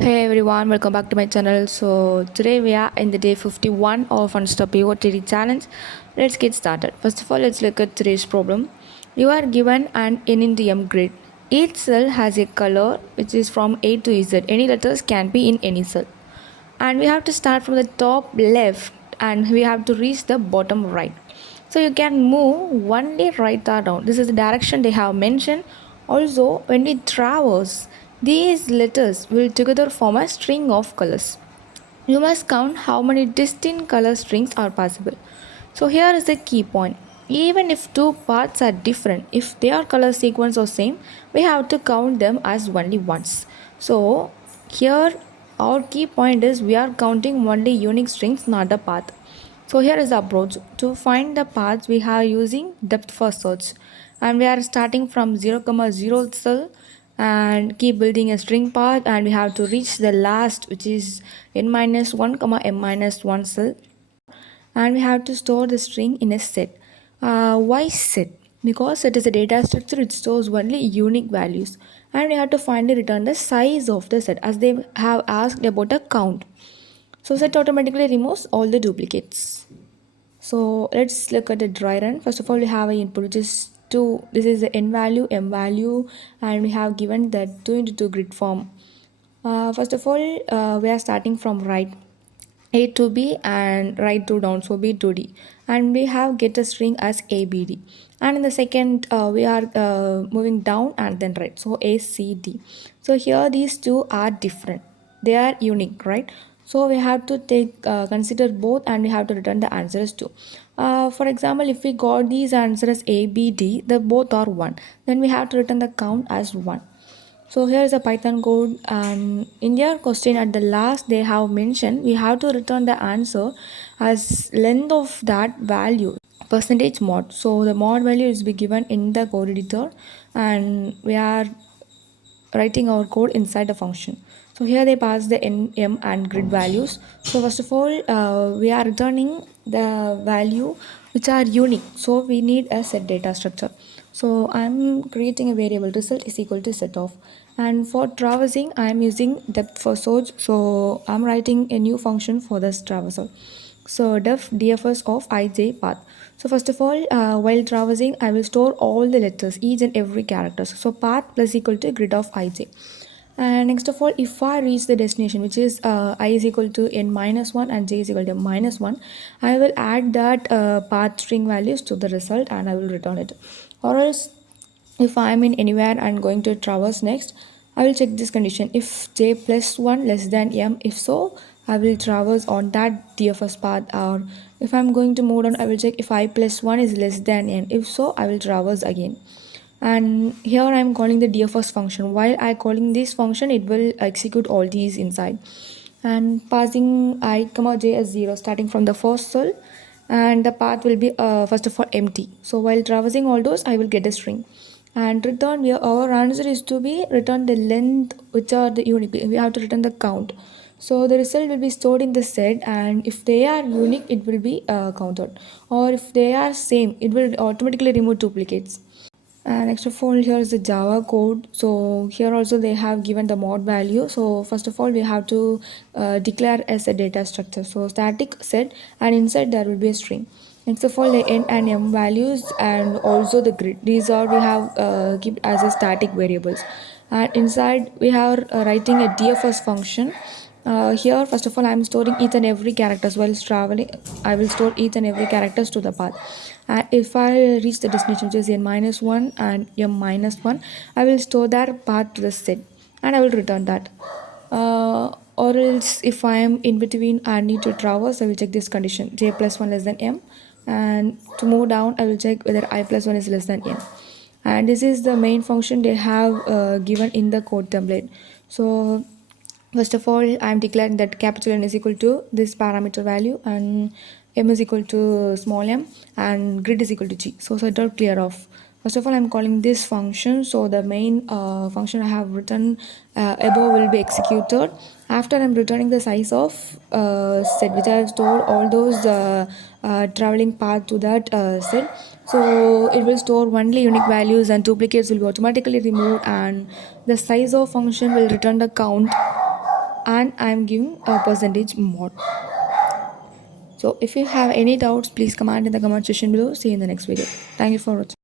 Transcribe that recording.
Hey everyone, welcome back to my channel. So today we are in the day 51 of Unstop POTD challenge. Let's get started. First of all, let's look at today's problem. You are given an NNDM grid. Each cell has a color which is from A to Z. Any letters can be in any cell. And we have to start from the top left and we have to reach the bottom right. So you can move only right or down. This is the direction they have mentioned. Also, when we traverse, these letters will together form a string of colors. You must count how many distinct color strings are possible. So here is the key point. Even if two parts are different, if their color sequence are same, we have to count them as only once. So here our key point is we are counting only unique strings, not the path. So here is the approach. To find the paths we are using depth first search, and we are starting from 0,0 cell and keep building a string path, and we have to reach the last, which is n minus 1 comma m minus 1 cell, and we have to store the string in a set. Why set? Because it is a data structure, it stores only unique values, and we have to finally return the size of the set as they have asked about a count. So set automatically removes all the duplicates. So let's look at the dry run. First of all, we have an input which is 2. This is the n value, m value, and we have given that 2 into 2 grid form. First of all, we are starting from right A to B and right to down, so B to D. And we have get a string as ABD. And in the second, we are moving down and then right, so ACD. So here these two are different. They are unique, right? So we have to take consider both and we have to return the answers too. For example, if we got these answers A, B, D, the both are 1. Then we have to return the count as 1. So here is a Python code, and in their question at the last they have mentioned we have to return the answer as length of that value percentage mod. So the mod value is be given in the code editor, and we are writing our code inside the function. So here they pass the n, m and grid values. So first of all, we are returning the value which are unique. So we need a set data structure. So I'm creating a variable result is equal to set of. And for traversing, I'm using depth for search. So I'm writing a new function for this traversal. So def DFS of ij path. So first of all, while traversing, I will store all the letters, each and every character. So path plus equal to grid of ij. And next of all, if I reach the destination, which is I is equal to n minus 1 and j is equal to minus 1, I will add that path string values to the result and I will return it. Or else, if I am in anywhere and going to traverse next, I will check this condition. If j plus 1 less than m, if so, I will traverse on that DFS path. Or if I'm going to move on, I will check if I plus 1 is less than n. If so, I will traverse again. And here I am calling the DFS function. While I calling this function, it will execute all these inside. And passing I comma j as 0 starting from the first cell, and the path will be first of all empty. So while traversing all those, I will get a string and return here. Our answer is to be return the length which are the unique. We have to return the count. So the result will be stored in the set, and if they are unique, it will be counted, or if they are same, it will automatically remove duplicates. And next of all, here is the Java code. So here also they have given the mod value. So first of all, we have to declare as a data structure. So static set, and inside there will be a string. Next of all, the n and m values and also the grid. These are we have kept as a static variables. And inside we are writing a DFS function. Here first of all, I am storing each and every characters. While traveling, I will store each and every characters to the path. And if I reach the destination, which is n minus 1 and m minus 1, I will store that path to the set and I will return that. Or else if I am in between and need to traverse, I will check this condition, j plus 1 less than m, and to move down I will check whether I plus 1 is less than n. And this is the main function they have given in the code template. So first of all, I am declaring that capital N is equal to this parameter value, and m is equal to small m, and grid is equal to g. So set out clear off. First of all, I am calling this function. So the main function I have written above will be executed. After I am returning the size of set, which I have stored all those traveling path to that set. So it will store only unique values and duplicates will be automatically removed, and the size of function will return the count and I'm giving a percentage more. So if you have any doubts, please comment in the comment section below. See you in the next video. Thank you for watching.